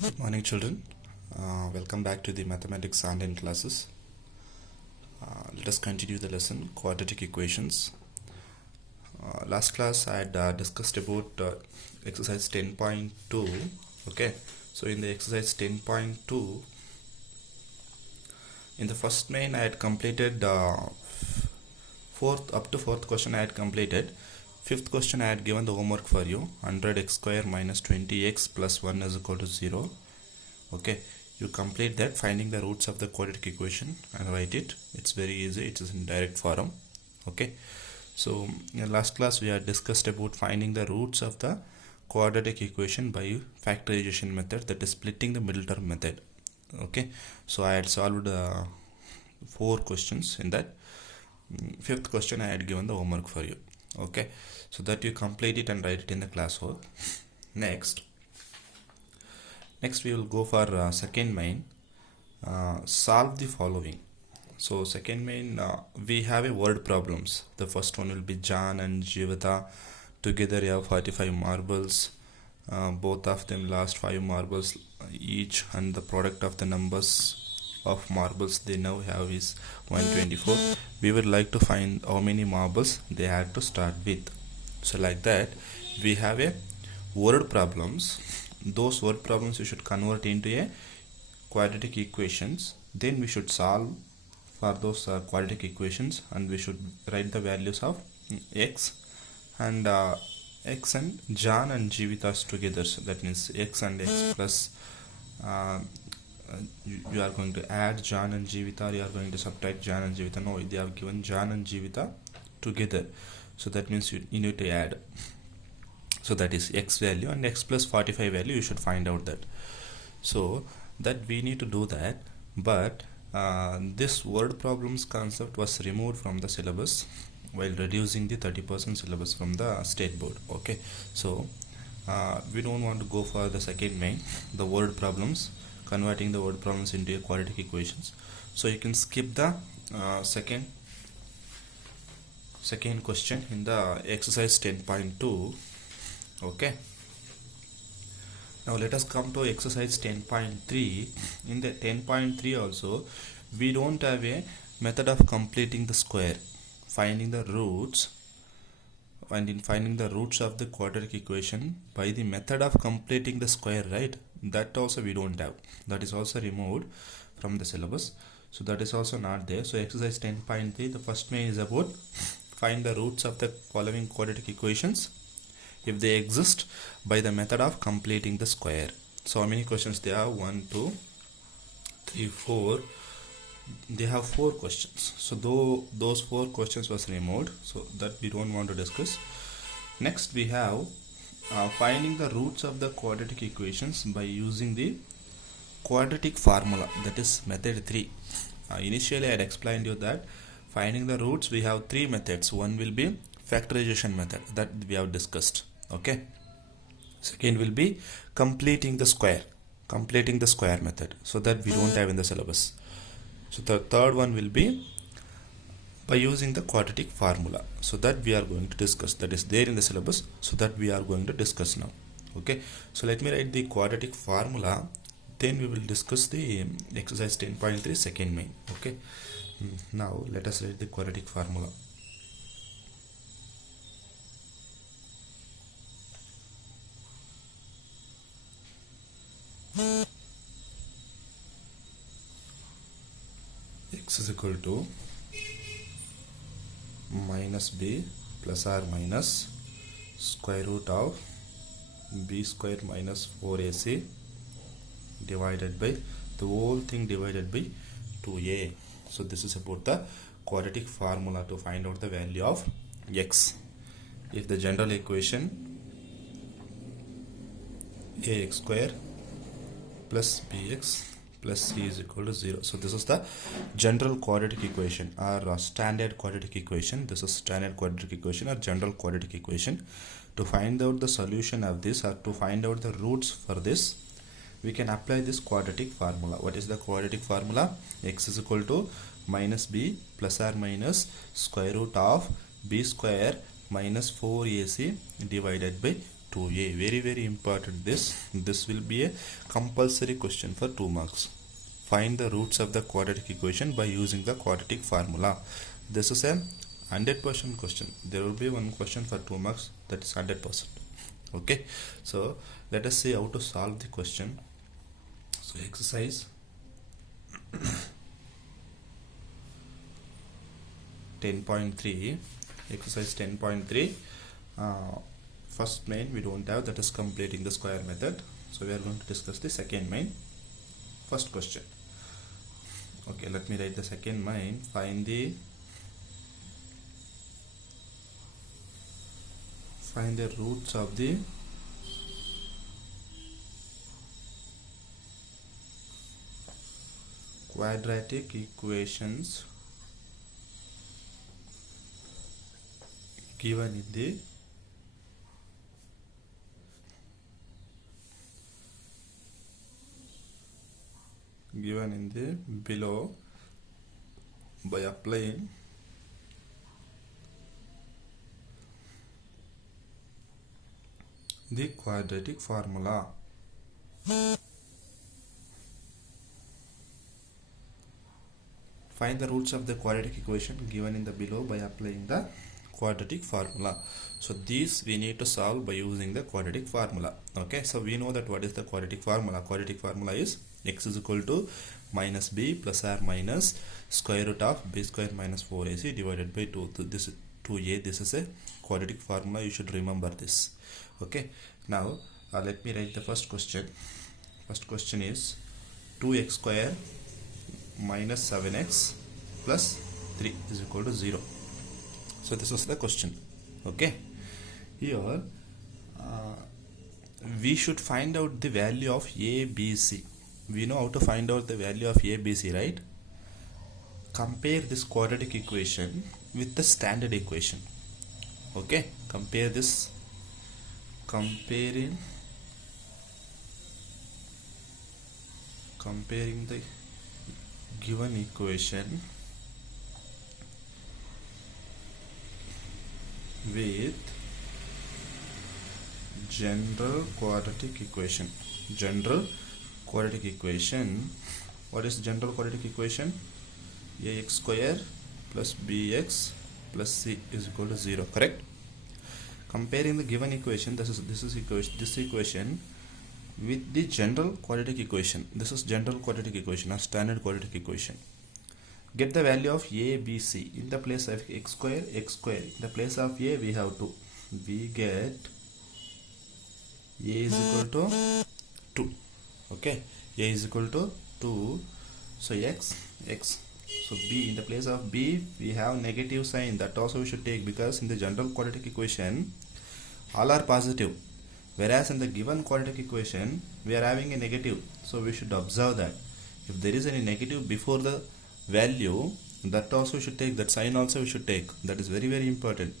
Good morning, children. Welcome back to the mathematics online classes. Let us continue the lesson quadratic equations. Last class I had discussed about exercise 10.2. Okay, so in the exercise 10.2, in the first main I had completed fourth up to fourth question I had completed. Fifth question I had given the homework for you. 100x square minus 20x plus 1 is equal to 0. Okay, you complete that, finding the roots of the quadratic equation and write it. It's very easy, it is in direct form. Okay, so in last class we had discussed about finding the roots of the quadratic equation by factorization method, that is splitting the middle term method. Okay, so I had solved 4 questions in that. Fifth question I had given the homework for you. Okay, so that you complete it and write it in the classwork. Next we will go for second main. Solve the following. So second main, we have a word problems. The first one will be John and Jivata. Together you have 45 marbles. Both of them lost 5 marbles each, and the product of the numbers of marbles they now have is 124. We would like to find how many marbles they had to start with. So like that, we have a word problems. Those word problems you should convert into a quadratic equations. Then we should solve for those quadratic equations, and we should write the values of x and John and Jivita's together. So that means x and x plus you are going to add John and Jivita, you are going to subtract John and Jivita. No, they have given John and Jivita together, so that means you need to add. So that is x value, and x plus 45 value you should find out that. So that we need to do that, but this word problems concept was removed from the syllabus while reducing the 30% syllabus from the state board. Okay, so we don't want to go for the second main, the word problems, converting the word problems into a quadratic equations. So you can skip the second question in the exercise 10.2. okay, now let us come to exercise 10.3. in the 10.3 also we don't have a method of completing the square, finding the roots, and in finding the roots of the quadratic equation by the method of completing the square, right? That also we don't have. That is also removed from the syllabus, so that is also not there. So exercise 10.3, the first main is about find the roots of the following quadratic equations if they exist by the method of completing the square. So how many questions they have? 1 2 3 4. They have 4 questions. So those 4 questions was removed, so that we don't want to discuss. Next we have finding the roots of the quadratic equations by using the quadratic formula, that is method 3. Initially I had explained you that finding the roots we have 3 methods. One will be factorization method, that we have discussed. Okay, second will be completing the square method, so that we don't have in the syllabus. So the third one will be by using the quadratic formula, so that we are going to discuss. That is there in the syllabus, so that we are going to discuss now. Okay, so let me write the quadratic formula, then we will discuss the exercise 10.3 second main. Okay, now let us write the quadratic formula. X is equal to minus b plus or minus square root of b square minus 4ac divided by the whole thing divided by 2a. So this is about the quadratic formula to find out the value of x. If the general equation ax square plus bx plus c is equal to 0. So this is the general quadratic equation, or standard quadratic equation. This is standard quadratic equation or general quadratic equation. To find out the solution of this, or to find out the roots for this, we can apply this quadratic formula. What is the quadratic formula? X is equal to minus b plus or minus square root of b square minus 4ac divided by 2a. Very important. This will be a compulsory question for 2 marks. Find the roots of the quadratic equation by using the quadratic formula. This is a 100% question. There will be one question for 2 marks, that is 100%. Okay, so let us see how to solve the question. So exercise 10.3, exercise 10.3. First main we don't have, that is completing the square method. So we are going to discuss the second main. First question. Okay, let me write the second main. Find the roots of the quadratic equations given in the below by applying the quadratic formula. Find the roots of the quadratic equation given in the below by applying the quadratic formula. So these we need to solve by using the quadratic formula. Okay, so we know that what is the quadratic formula. Quadratic formula is x is equal to minus b plus or minus square root of b square minus 4ac divided by 2. This is 2a. This is a quadratic formula. You should remember this. Okay, now let me write the first question. First question is 2x square minus 7x plus 3 is equal to 0. So this was the question. Okay, here we should find out the value of a, b, c. We know how to find out the value of a, b, c, right? Compare this quadratic equation with the standard equation. Okay, compare this, comparing the given equation with general quadratic equation. General quadratic equation. What is general quadratic equation? Ax square plus bx plus c is equal to 0. Correct? Comparing the given equation, this equation with the general quadratic equation. This is general quadratic equation or standard quadratic equation. Get the value of a, b, c. In the place of x square. In the place of a we have 2. We get a is equal to 2. Okay, a is equal to 2. So x. So b, in the place of b we have negative sign. That also we should take, because in the general quadratic equation all are positive, whereas in the given quadratic equation we are having a negative. So we should observe that if there is any negative before the value, that also we should take, that sign also we should take. That is very important.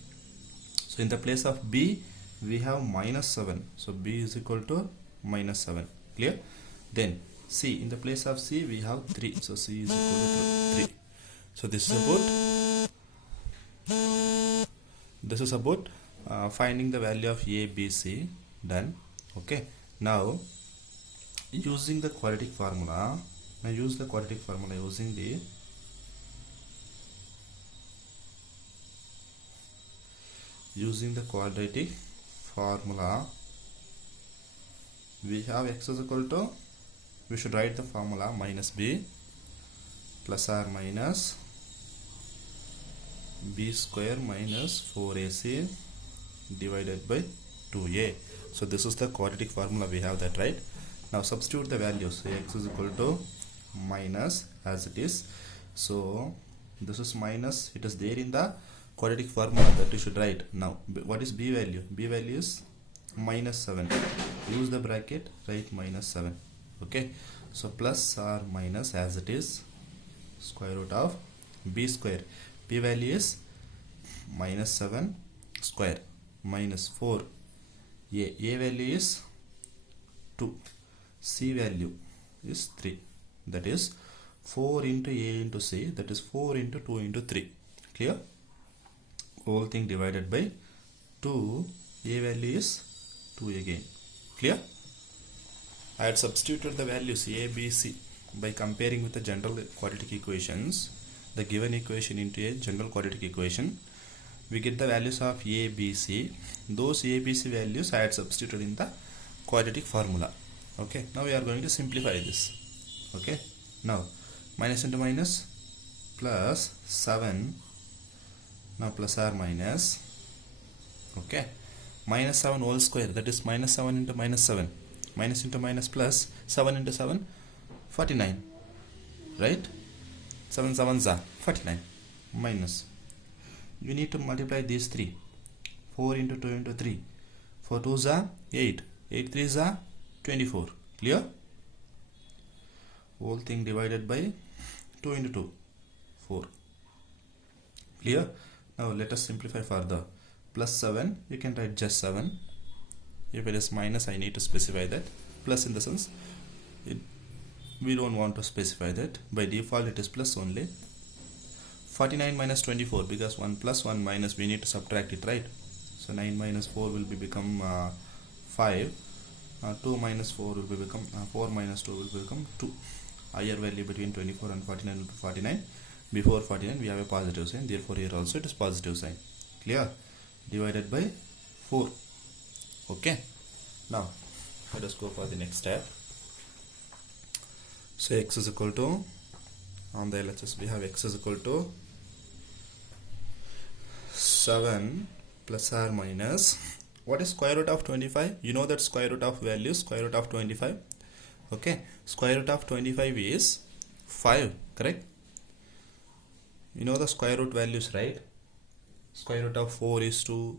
So in the place of b we have minus 7. So b is equal to minus 7. Clear? Then c, in the place of c we have 3. So c is equal to 3. So this is about finding the value of a, b, c. Done. Okay, now using the quadratic formula, using the quadratic formula we have x is equal to, we should write the formula minus b plus or minus b square minus 4ac divided by 2a. So this is the quadratic formula. We have that, right? Now substitute the values. So x is equal to minus as it is. So this is minus, it is there in the quadratic formula that you should write. Now what is b value? B value is minus 7. Use the bracket, write minus 7. Okay, so plus or minus as it is, square root of b square. B value is minus 7 square minus 4. A value is 2. C value is 3. That is 4 into A into C. That is 4 into 2 into 3. Clear? Whole thing divided by 2. A value is 2 again. Clear? I had substituted the values a, b, c by comparing with the general quadratic equations, the given equation into a general quadratic equation. We get the values of a, b, c. Those a, b, c values I had substituted in the quadratic formula. Okay, now we are going to simplify this. Okay, now minus into minus plus 7, now plus or minus, okay, minus 7 whole square, that is minus 7 into minus 7, minus into minus plus 7 into 7, 49, right? 7 7s are 49 minus, you need to multiply these 3, 4 into 2 into 3, 4 2s are 8, 8 3s are 24. Clear? Whole thing divided by 2 into 2, 4. Clear? Now let us simplify further. Plus 7, you can write just 7. If it is minus, I need to specify that. Plus in the sense, we don't want to specify that. By default, it is plus only. 49 minus 24, because 1 plus 1 minus, we need to subtract it, right? So 9 minus 4 will become 5. 2 minus 4 will become 4 minus 2 will become 2. Higher value between 24 and 49 will be 49. Before 49 we have a positive sign, therefore here also it is positive sign. Clear? Divided by 4. Okay, now let us go for the next step. So x is equal to, on the LHS we have x is equal to 7 plus or minus, what is square root of 25? You know that square root of value, square root of 25. Okay, square root of 25 is 5, correct? You know the square root values, right? Square root of 4 is 2,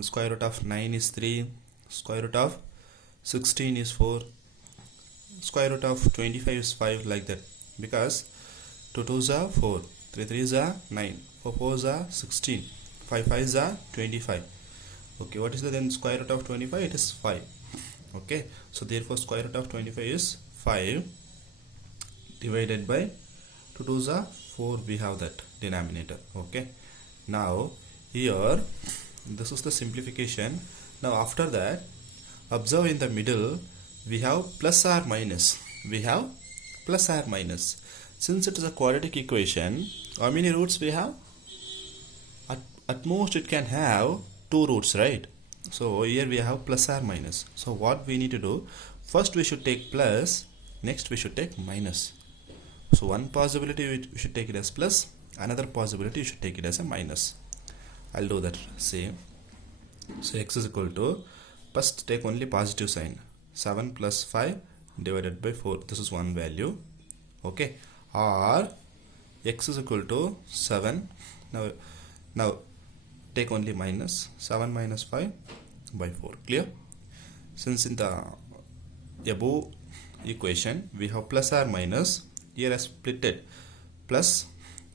square root of 9 is 3, square root of 16 is 4, square root of 25 is 5, like that. Because 2 2s are 4, 3 3s are 9, 4 4s are 16, 5 5s are 25. Okay, what is the then square root of 25? It is 5. Okay, so therefore square root of 25 is 5 divided by 2 2s are 4, we have that denominator. Okay, now here this is the simplification. Now after that, observe in the middle we have plus or minus. We have plus or minus. Since it is a quadratic equation, how many roots we have? At most it can have 2 roots, right? So here we have plus or minus. So what we need to do, first we should take plus, next we should take minus. So one possibility we should take it as plus, another possibility you should take it as a minus. I'll do that same. So x is equal to, first take only positive sign, 7 plus 5 divided by 4, this is one value. Okay, or x is equal to 7, now take only minus, 7 minus 5 by 4. Clear? Since in the above equation we have plus or minus, here I split it, plus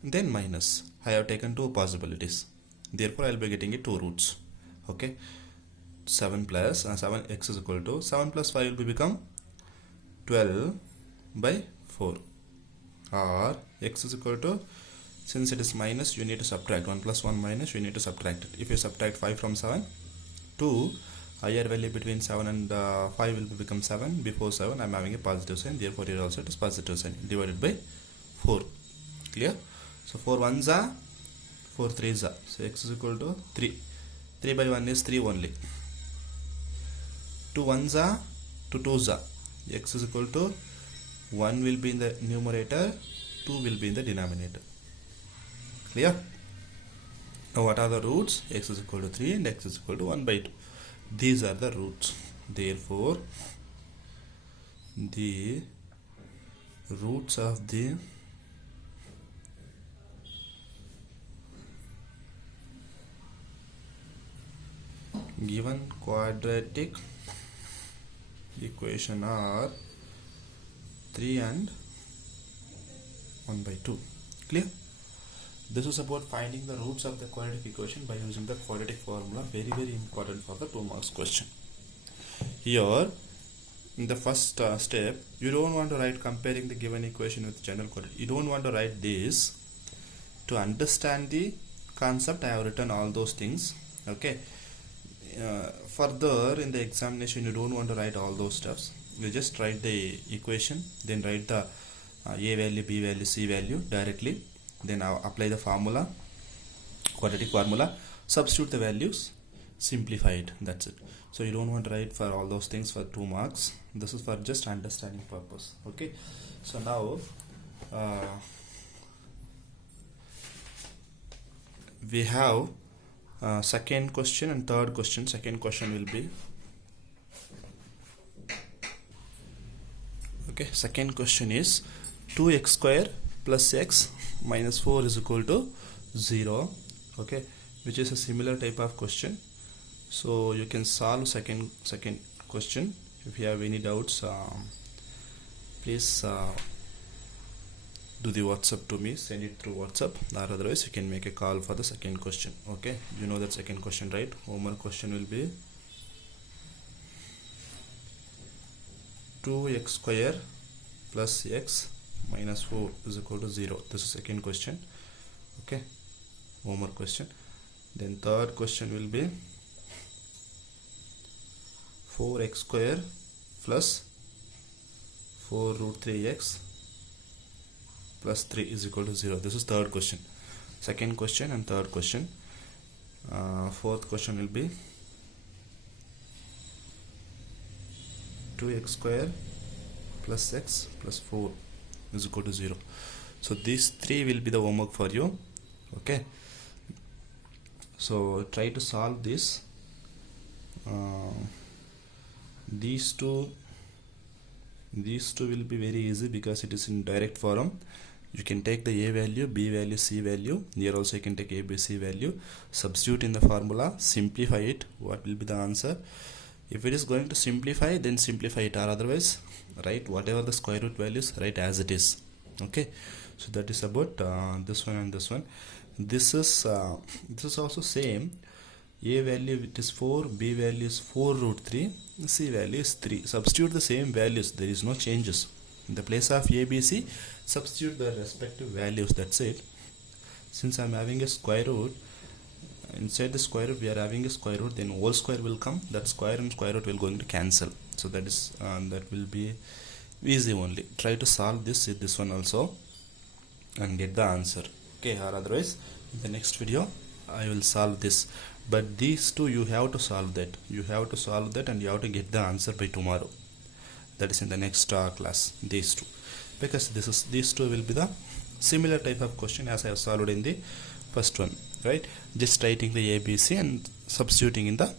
then minus. I have taken 2 possibilities, therefore I will be getting it 2 roots. Okay, 7 plus 7, x is equal to 7 plus 5 will become 12 by 4, or x is equal to, since it is minus, you need to subtract 1 plus 1 minus, you need to subtract it. If you subtract 5 from 7, 2, higher value between 7 and 5 will become 7. Before 7 I am having a positive sign, therefore here also it is positive sign, divided by 4. Clear? So 4 1s are 4 3s are, so x is equal to 3. 3 by 1 is 3 only. 2 1s are 2 2s are, x is equal to 1 will be in the numerator, 2 will be in the denominator. Clear? Now what are the roots? X is equal to 3 and x is equal to 1 by 2. These are the roots. Therefore, the roots of the given quadratic equation are 3 and 1 by 2. Clear? This is about finding the roots of the quadratic equation by using the quadratic formula. Very very important for the 2 marks question. Here in the first step, you don't want to write comparing the given equation with general quadratic. You don't want to write this. To understand the concept, I have written all those things. Okay, further in the examination you don't want to write all those stuffs. You just write the equation, then write the a value, b value, c value directly, then apply the formula, quadratic formula, substitute the values, simplify it. That's it. So you don't want to write for all those things for 2 marks. This is for just understanding purpose. Okay, so now we have second question and third question. Second question will be, okay, second question is 2x square plus x minus 4 is equal to 0. Okay, which is a similar type of question. So you can solve second question. If you have any doubts, please do the WhatsApp to me, send it through WhatsApp, or otherwise you can make a call for the second question. Okay, you know that second question, right? Homework question will be 2x square plus x minus 4 is equal to 0. This is second question. Okay, homework question. Then third question will be 4x square plus 4 root 3x plus 3 is equal to 0. This is third question. Second question and third question. Fourth question will be 2x square plus x plus 4 is equal to 0. So these three will be the homework for you. Okay, so try to solve this. These two will be very easy because it is in direct form. You can take the a value, b value, c value. Here also you can take a, b, c value, substitute in the formula, simplify it. What will be the answer? If it is going to simplify, then simplify it, or otherwise write whatever the square root values, write as it is. Okay, so that is about this one and this one. This is also same. A value it is 4, b value is 4 root 3, c value is 3. Substitute the same values, there is no changes. In the place of a, b, c, substitute the respective values. That's it. Since I am having a square root, inside the square root we are having a square root, then whole square will come. That square and square root will going to cancel. So that is that will be easy only. Try to solve this with this one also and get the answer. Okay, or otherwise in the next video I will solve this. But these two you have to solve that. You have to solve that and you have to get the answer by tomorrow. That is in the next class. These two, because these two will be the similar type of question as I have solved in the first one, right? Just writing the ABC and substituting in the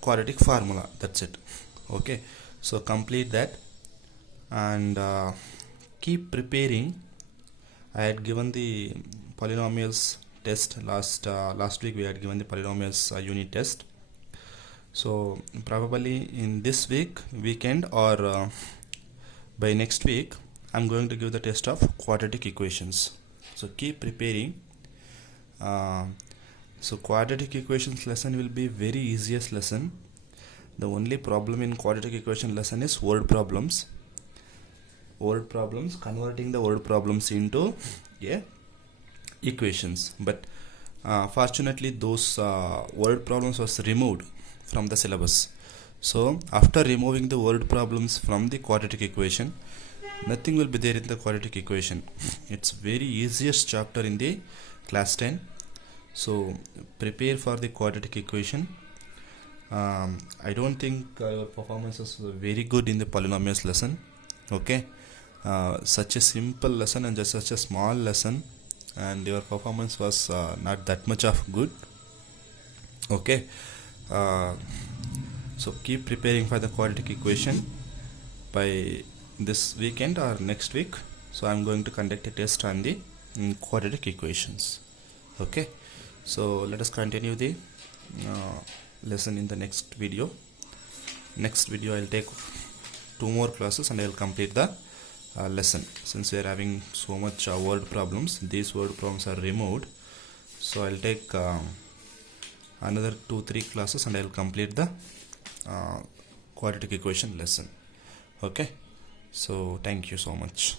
quadratic formula. That's it. Okay, so complete that and keep preparing. I had given the polynomials test last week. We had given the polynomials unit test. So probably in this weekend or by next week I'm going to give the test of quadratic equations. So keep preparing. So quadratic equations lesson will be very easiest lesson. The only problem in quadratic equation lesson is word problems. Converting the word problems into equations. But fortunately those word problems was removed from the syllabus. So after removing the word problems from the quadratic equation, nothing will be there in the quadratic equation. It's very easiest chapter in the class 10. So prepare for the quadratic equation. I don't think your performance is very good in the polynomials lesson. Okay, such a simple lesson and just such a small lesson, and your performance was not that much of good. Okay, so keep preparing for the quadratic equation by this weekend or next week. So I'm going to conduct a test on the quadratic equations. Okay, so let us continue the lesson in the next video. Next video I'll take 2 more classes and I'll complete the lesson. Since we are having so much word problems, these word problems are removed. So I'll take another 2-3 classes and I'll complete the quadratic equation lesson. Okay, so thank you so much.